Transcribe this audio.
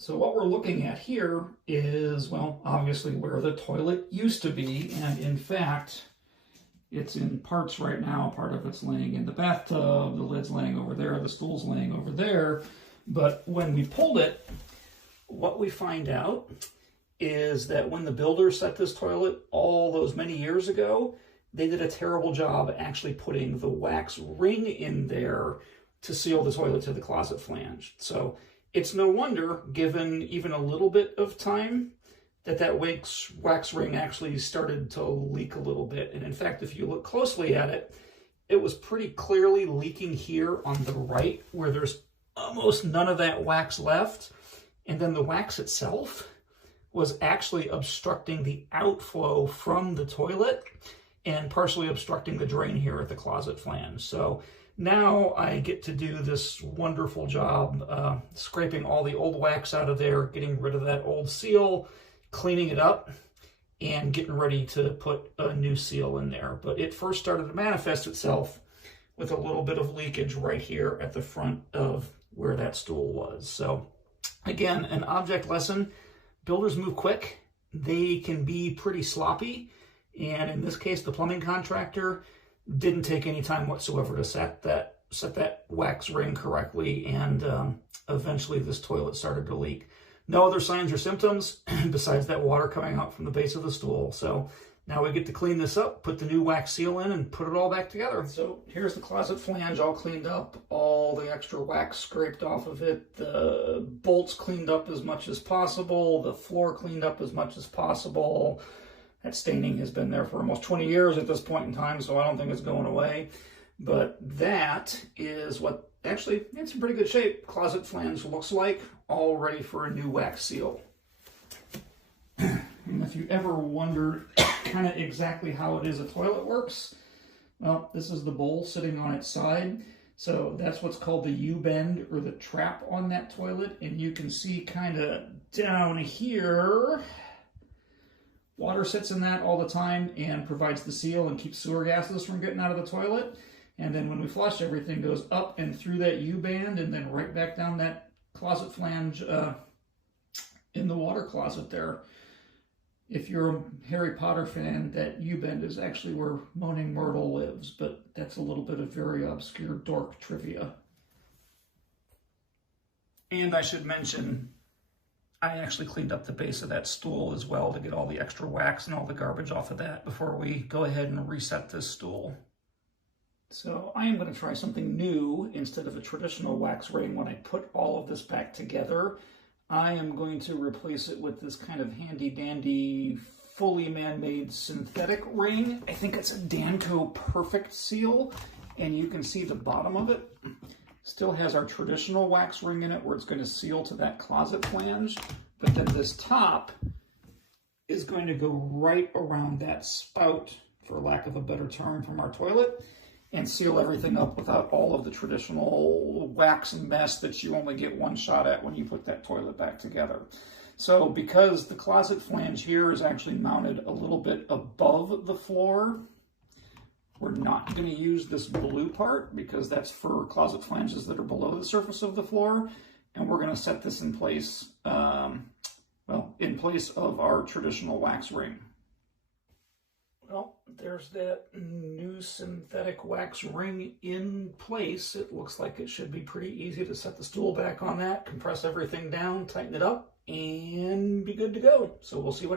So what we're looking at here is, well, obviously where the toilet used to be, and in fact, it's in parts right now. Part of it's laying in the bathtub, the lid's laying over there, the stool's laying over there. But when we pulled it, what we find out is that when the builder set this toilet all those many years ago, they did a terrible job actually putting the wax ring in there to seal the toilet to the closet flange. So it's no wonder, given even a little bit of time, that wax ring actually started to leak a little bit. And in fact, if you look closely at it, it was pretty clearly leaking here on the right, where there's almost none of that wax left. And then the wax itself was actually obstructing the outflow from the toilet and partially obstructing the drain here at the closet flange. So now I get to do this wonderful job scraping all the old wax out of there, getting rid of that old seal, cleaning it up, and getting ready to put a new seal in there. But it first started to manifest itself with a little bit of leakage right here at the front of where that stool was. So again, an object lesson. Builders move quick. They can be pretty sloppy. And in this case, the plumbing contractor didn't take any time whatsoever to set that wax ring correctly. And eventually this toilet started to leak. No other signs or symptoms besides that water coming out from the base of the stool. So now we get to clean this up, put the new wax seal in, and put it all back together. So here's the closet flange all cleaned up, all the extra wax scraped off of it, the bolts cleaned up as much as possible, the floor cleaned up as much as possible. That staining has been there for almost 20 years at this point in time, so I don't think it's going away. But that is what actually, it's in pretty good shape. Closet flange looks like, all ready for a new wax seal. And if you ever wondered kind of exactly how it is a toilet works, well, this is the bowl sitting on its side. So that's what's called the U-bend, or the trap on that toilet. And you can see kind of down here, water sits in that all the time and provides the seal and keeps sewer gases from getting out of the toilet. And then when we flush, everything goes up and through that U-band and then right back down that closet flange in the water closet there. If you're a Harry Potter fan, that U-bend is actually where Moaning Myrtle lives, but that's a little bit of very obscure dork trivia. And I should mention, I actually cleaned up the base of that stool as well to get all the extra wax and all the garbage off of that before we go ahead and reset this stool. So I am going to try something new instead of a traditional wax ring. When I put all of this back together, I am going to replace it with this kind of handy-dandy, fully man-made synthetic ring. I think it's a Danco Perfect Seal, and you can see the bottom of it still has our traditional wax ring in it where it's going to seal to that closet flange, but then this top is going to go right around that spout, for lack of a better term, from our toilet, and seal everything up without all of the traditional wax and mess that you only get one shot at when you put that toilet back together. So because the closet flange here is actually mounted a little bit above the floor, we're not going to use this blue part because that's for closet flanges that are below the surface of the floor. And we're going to set this in place, in place of our traditional wax ring. Well, there's that new synthetic wax ring in place. It looks like it should be pretty easy to set the stool back on that, compress everything down, tighten it up, and be good to go. So we'll see what happens.